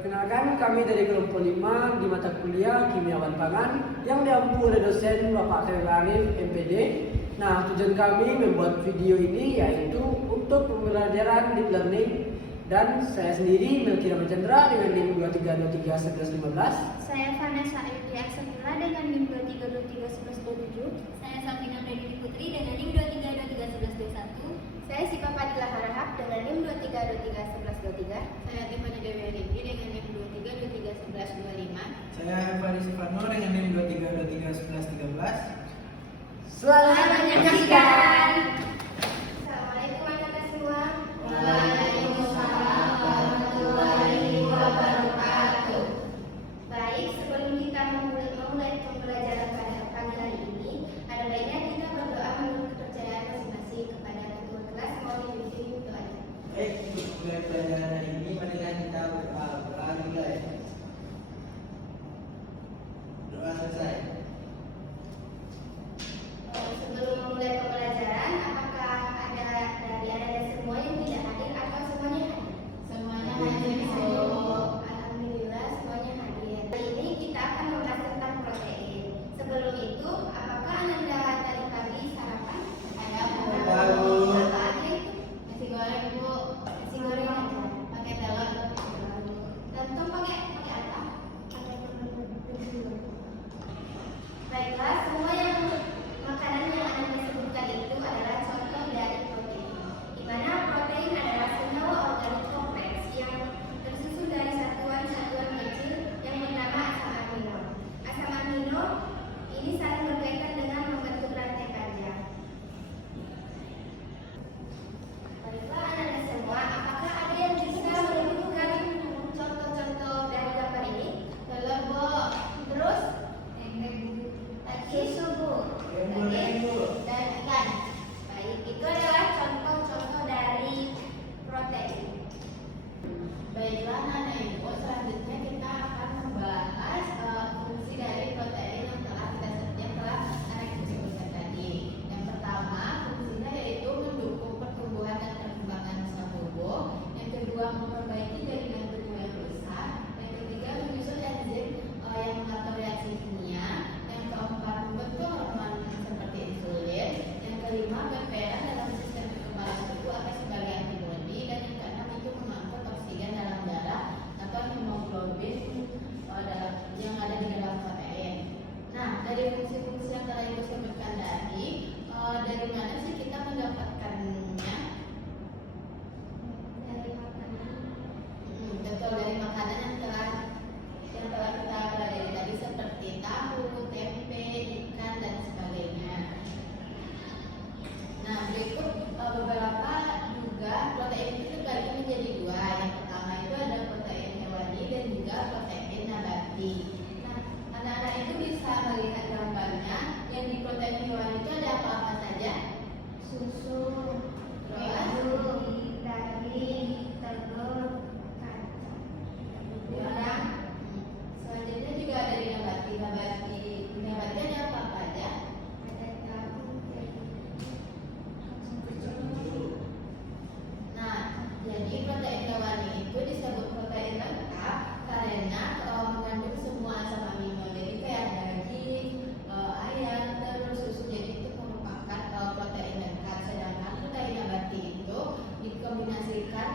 Perkenalkan, kami dari kelompok 5 di mata kuliah Kimiawan Pangan yang diampu oleh dosen Bapak Khairul Arif, MPD. Nah, tujuan kami membuat video ini yaitu untuk pembelajaran deep learning, dan saya sendiri Melki Ramachandra dengan NIM 23231115. Saya Vanessa Ayudi Aksatila dengan NIM 23231127. Saya Safina Pradini Putri dengan NIM 23231121. Saya Sipa Fadila Harahap dengan NIM 23231123. Saya Tiffany Dewi Ringgi dengan NIM 23231125. Saya Fadi Sifano dengan NIM 23231113. Selamat menyaksikan. Assalamualaikum anak-anak semua. Waalaikumsalam warahmatullahi wabarakatuh. Baik, sebelum kita memulai pembelajaran pada pagi hari ini, ada baiknya kita berdoa menurut kepercayaan masing-masing kepada ketua kelas. Mohon dipimpin doanya. Baik, untuk pelajaran hari ini marilah kita berdoa dimulai. Doa selesai. Sebelum memulai pembelajaran, apakah ada dari anak-anak semua yang tidak hadir atau semuanya hadir? Semuanya hadir, Bu. Alhamdulillah semuanya hadir. Hari ini kita akan membahas tentang protein. Sebelum itu, apakah Ananda tadi pagi sarapan? Ada, Bu. Ada, Bu. Apa aja itu? Nasi goreng, Bu. Nasi goreng aja. Pakai telur. Tentu pakai apa? Pakai telur. Baiklah, semua yang makanan yang Anda sebutkan itu adalah contoh dari protein, di mana protein adalah senyawa organik kompleks yang tersusun dari satuan-satuan kecil yang bernama asam amino. Asam amino ini saling berkaitan dengan membentuk rantai panjang. Baiklah anak-anak semua, apakah ada yang bisa menyebutkan contoh-contoh dari gambar ini? Telur, Bu. Terus, Tempe, Bu. susu, Bu. Dan ikan. Baik, itu adalah contoh-contoh dari protein. Baiklah, Nana Ibu, selanjutnya kita akan membahas fungsi dari protein yang telah Anak Ibu sebutkan tadi. Yang pertama, fungsinya yaitu mendukung pertumbuhan dan perkembangan sel tubuh. Yang kedua, memperbaiki jaringan tubuh yang rusak. Yang ketiga, menyusun enzim yang mengatur reaksi kimia. Yang keempat, membentuk hormon seperti insulin. Yang kelima, berperan dalam sistem kekebalan tubuh atau sebagai antibodi. Dan yang keenam, itu mengangkut oksigen dalam darah atau hemoglobin yang ada di dalam protein. Nah, dari fungsi-fungsi yang telah Ibu sebutkan tadi, dari mana sih kita mendapatkannya? Dari makanan. Betul, dari makanan yang telah kita pelajari tadi seperti tahu, tempe, ikan, dan sebagainya. Nah, berikut beberapa juga protein itu terbagi menjadi dua. Yang pertama itu ada protein hewani dan juga protein nabati. Nah, anak-anak itu bisa melihat gambarnya. Yang di protein hewani itu ada apa-apa saja? Susu, Terus? daging, telur, kacang. Udang. Selanjutnya juga ada di nabati. Nabati ada apa-apa aja? Ada tahu, Nah, jadi protein hewani itu disebut protein lengkap karena mengandung semua asam amino. Jadi kayak daging, ayam, telur, susu. Jadi itu merupakan protein lengkap. Sedangkan protein nabati itu dikombinasikan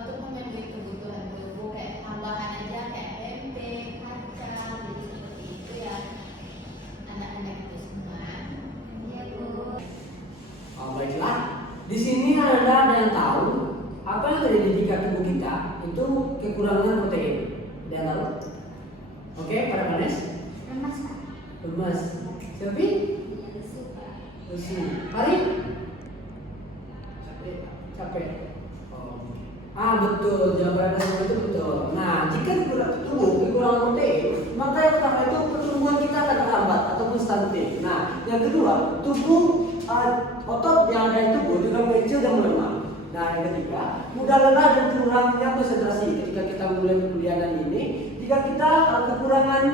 untuk memenuhi kebutuhan tubuh kayak tambahan aja kayak tempe, kacang. Jadi seperti itu ya anak-anak itu semua. ya Bu. Baiklah, di sini ada yang tahu apa yang terjadi jika tubuh kita itu kekurangan protein. Ada yang tahu? Oke, pada Vanes? Lemas, Pak. Lemas. Selvi? Lesu. Hari? Capek. Oh. Betul, jawaban Anda semua itu betul. Nah, jika tubuh kekurangan protein, maka yang pertama itu pertumbuhan kita akan terhambat ataupun stunting. Nah, yang kedua, tubuh otot yang ada di tubuh juga mengecil dan melemah. Nah, yang ketiga, mudah lelah dan kurangnya konsentrasi ketika kita mulai perkuliahan ini. Jika kita kekurangan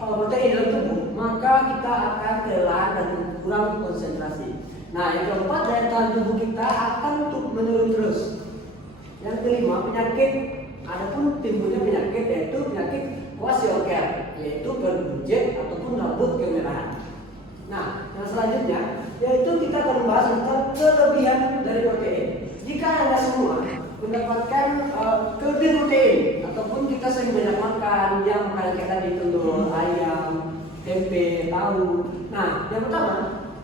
protein dalam tubuh, maka kita akan kelelahan dan kurang konsentrasi. Nah, yang keempat, daya tahan tubuh kita akan menurun terus. Yang kelima, penyakit Adapun timbulnya penyakit yaitu penyakit kwashiorkor, yaitu berbuncit ataupun rambut kemerahan. Nah, yang selanjutnya yaitu kita akan membahas tentang kelebihan dari protein. Jika Anda semua mendapatkan kelebihan protein ataupun kita sering banyak makan yang kayak tadi telur, ayam, tempe, tahu. Nah, yang pertama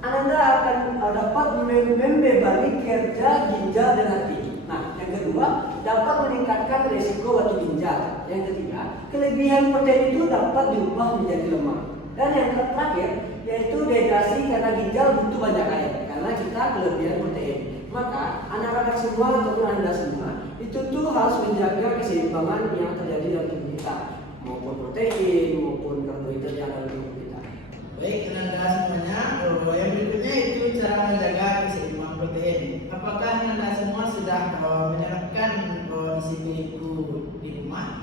Anda akan dapat membebani kerja ginjal dan hati. Nah, yang kedua dapat meningkatkan risiko batu ginjal. Yang ketiga, kelebihan protein itu dapat diubah menjadi lemak. Dan yang terakhir yaitu dehidrasi karena ginjal butuh banyak air karena kita kelebihan protein. Maka anak-anak semua ataupun Anda semua itu tuh harus menjaga keseimbangan yang terjadi dalam tubuh kita, maupun protein maupun karbohidrat yang ada di tubuh kita. Baik, Anda semuanya, yang berikutnya itu cara menjaga keseimbangan protein. Apakah Anda semua sudah menerapkan isi milikku di rumah?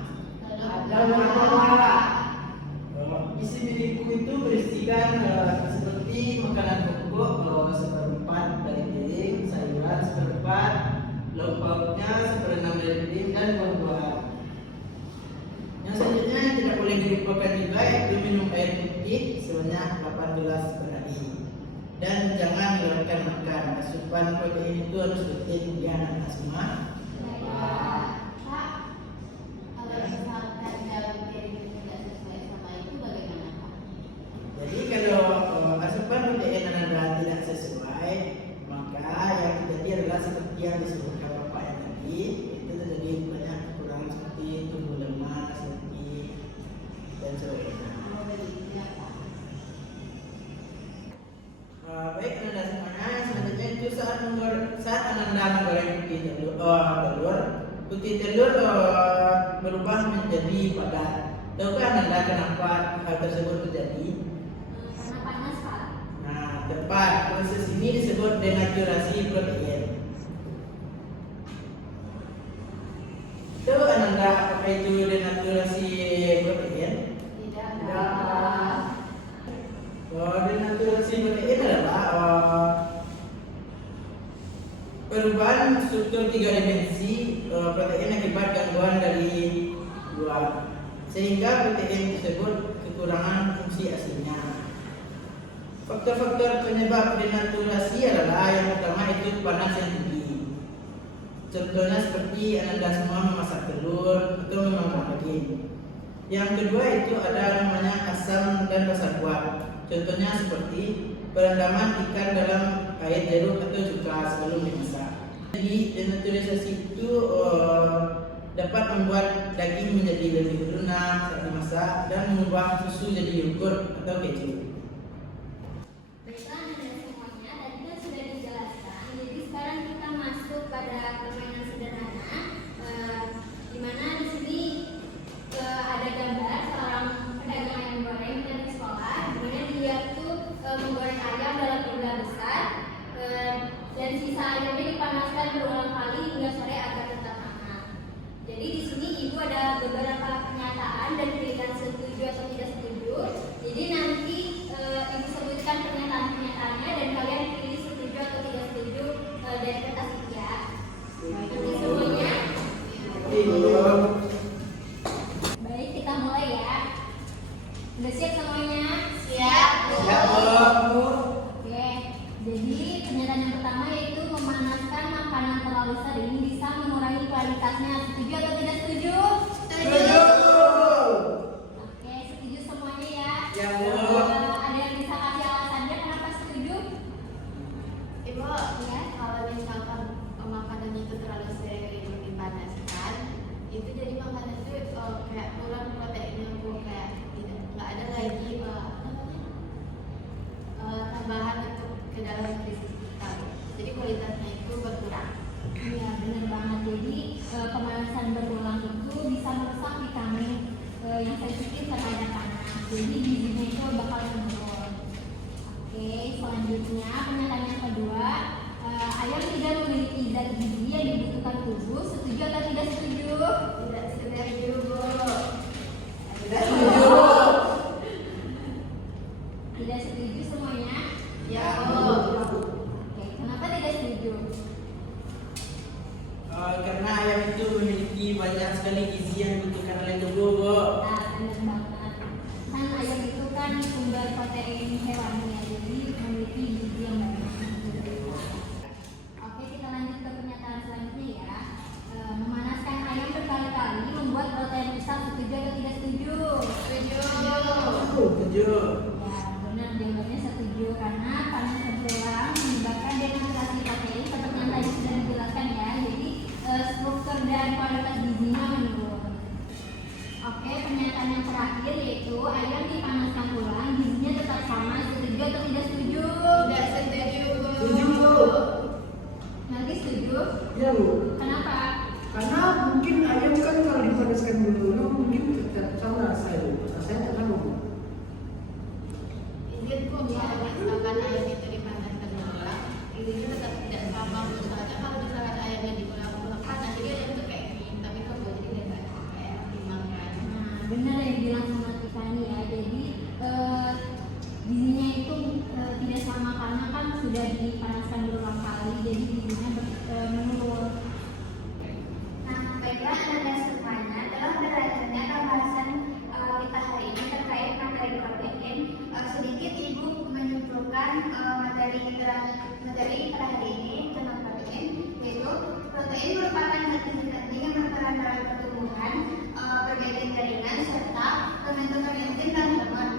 Isi milikku itu berisikan seperti makanan pokok seperempat dari piring, sayuran seperempat, lauk pauknya seperenam dari piring, dan buah-buahan. Yang selanjutnya yang tidak boleh dilupakan juga yaitu minum air putih sebanyak 8 gelas per hari. Dan jangan lewatkan makan. Asupan protein itu harus rutin di anak semua. Jadi kalau asupan protein Anda tidak sesuai, maka yang terjadi adalah seperti yang disebutkan Bapak yang tadi, itu terjadi banyak kekurangan seperti tumbuh lemak, sakit, dan sebagainya. Baik, Anda semuanya, selanjutnya itu saat Anda menggoreng putih telur berubah menjadi padat. Tahukah Anda kenapa hal tersebut terjadi? Karena panas, Pak. Nah, tepat. Proses ini disebut denaturasi protein. Tahu Anda apa itu denaturasi protein? Denaturasi protein adalah perubahan struktur 3 dimensi protein akibat gangguan dari luar, sehingga protein tersebut kekurangan fungsi aslinya. Faktor-faktor penyebab denaturasi adalah yang pertama itu panas yang tinggi. Contohnya seperti Anda semua memasak telur atau memanggang daging. Yang kedua itu ada namanya asam dan rasa kuat. Contohnya seperti perendaman ikan dalam air jeruk atau cuka sebelum dimasak. Jadi denaturasi itu dapat membuat daging menjadi lebih lunak saat dimasak dan mengubah susu jadi yogurt atau keju. Baiklah anak-anak semuanya, tadi kan sudah dijelaskan. Jadi sekarang kita masuk pada permainan sederhana, di mana di sini ada gambar seorang pedagang ayam goreng dari sekolah, di mana dia tuh menggoreng ayam dalam jumlah besar, dan sisa ayamnya dipanaskan berulang kali hingga sore agar tetap hangat. Jadi di sini ibu ada beberapa pernyataan dan pilihan setuju atau tidak setuju. Jadi nanti ibu sebutkan pernyataan-pernyataannya dan kalian pilih setuju atau tidak setuju dari kertas itu ya. Nanti semuanya. Baik, kita mulai ya. Udah siap semuanya? Siap, Bu. Siap, Bu. Oke. Jadi pernyataan yang pertama yaitu memanaskan makanan terlalu sering bisa mengurangi kualitasnya. Setuju atau tidak setuju? Setuju. Oke, setuju semuanya ya. Ya, Bu. Ada yang bisa kasih alasannya kenapa setuju? Ibu, Ya. kalau misalkan makanan itu terlalu sering dipanaskan, itu jadi makanan itu kayak kurang proteinnya, Bu. Kayak nggak ada lagi tambahan untuk ke dalam nutrisi kita. Jadi kualitasnya itu berkurang. Iya, benar banget. Jadi pemanasan berulang itu bisa merusak vitamin yang sensitif terhadap anak. Jadi gizinya itu bakal menurun. Oke, selanjutnya pernyataan yang kedua, ayam tidak memiliki zat gizi yang dibutuhkan tubuh. Setuju atau tidak setuju? Tidak setuju, Bu. Tidak setuju. Tidak setuju semuanya? Ya, Bu. Oke, kenapa tidak setuju? Karena ayam itu memiliki banyak sekali gizi yang dibutuhkan oleh tubuh, Bu. Nah, benar banget. Kan ayam itu kan sumber protein hewani ya, jadi memiliki gizi yang banyak. Oke, kita lanjut ke pernyataan selanjutnya ya. Memanaskan ayam berkali-kali membuat protein besar. Setuju atau tidak setuju? Setuju. Setuju. Ya, benar, jawabannya setuju karena panas berulang menyebabkan denaturasi protein seperti yang tadi sudah dijelaskan ya. Jadi struktur dan kualitas gizinya menurun. Oke, pernyataan yang terakhir yaitu ayam dipanaskan ulang, gizinya tetap sama. Setuju atau tidak setuju? Tidak setuju. Setuju, Bu. Nanti setuju? Iya, Bu. Kenapa? Karena mungkin ayam kan kalau dipanaskan dulu mungkin tetap sama rasanya. Rasanya tetap sama. Izin kok kalau misalkan ayam itu dipanaskan ulang, gizinya tetap tidak sama. Misalnya kalau misalkan ayamnya diulang-ulang panas, jadi ayam itu kayak gini, tapi kalau buat ini tidak kayak dimakan. Nah, benar yang bilang sama Tiffany ya. Jadi gizinya itu tidak sama karena kan sudah dipanaskan berulang kali, jadi gizinya menurun. Nah, baiklah Anda semuanya, dalam berakhirnya pembahasan kita hari ini terkait materi protein, sedikit Ibu menyimpulkan materi pada hari ini tentang protein, yaitu protein merupakan zat-zat yang berperan dalam pertumbuhan, pergerakan jaringan, serta pembentukan enzim dan hormon.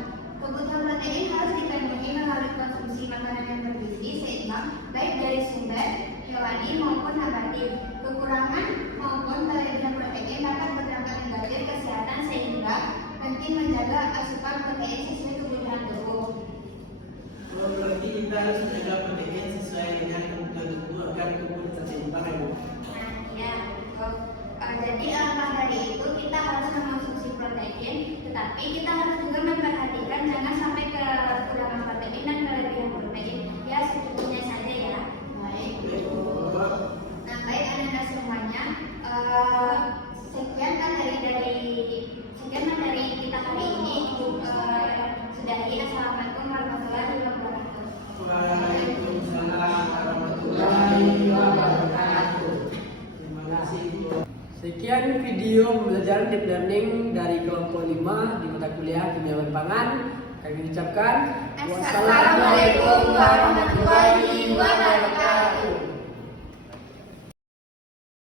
Kebutuhan protein harus dipenuhi melalui konsumsi makanan yang bergizi seimbang, baik dari sumber hewani maupun nabati. Kekurangan maupun kelebihan protein dapat berdampak negatif kesehatan sehingga penting menjaga asupan protein sesuai kebutuhan tubuh. Oh, berarti kita harus menjaga protein sesuai dengan kebutuhan tubuh agar tubuh tetap seimbang, ya, Bu. Nah, ya, betul. Jadi alangkah dari itu kita harus mengonsumsi protein, tetapi kita harus juga memperhatikan jangan sampai kekurangan protein dan kelebihan protein. Ya, secukupnya saja ya. Baik. Nah, baik anak-anak semuanya, sekian materi kita hari ini. Sudahi. Assalamualaikum warahmatullahi wabarakatuh. Waalaikumsalam warahmatullahi wabarakatuh. Terima kasih, Bu. Sekian video pembelajaran deep learning dari kelompok 5 di mata kuliah kimia berpangan. Kami ucapkan Assalamualaikum warahmatullahi wabarakatuh.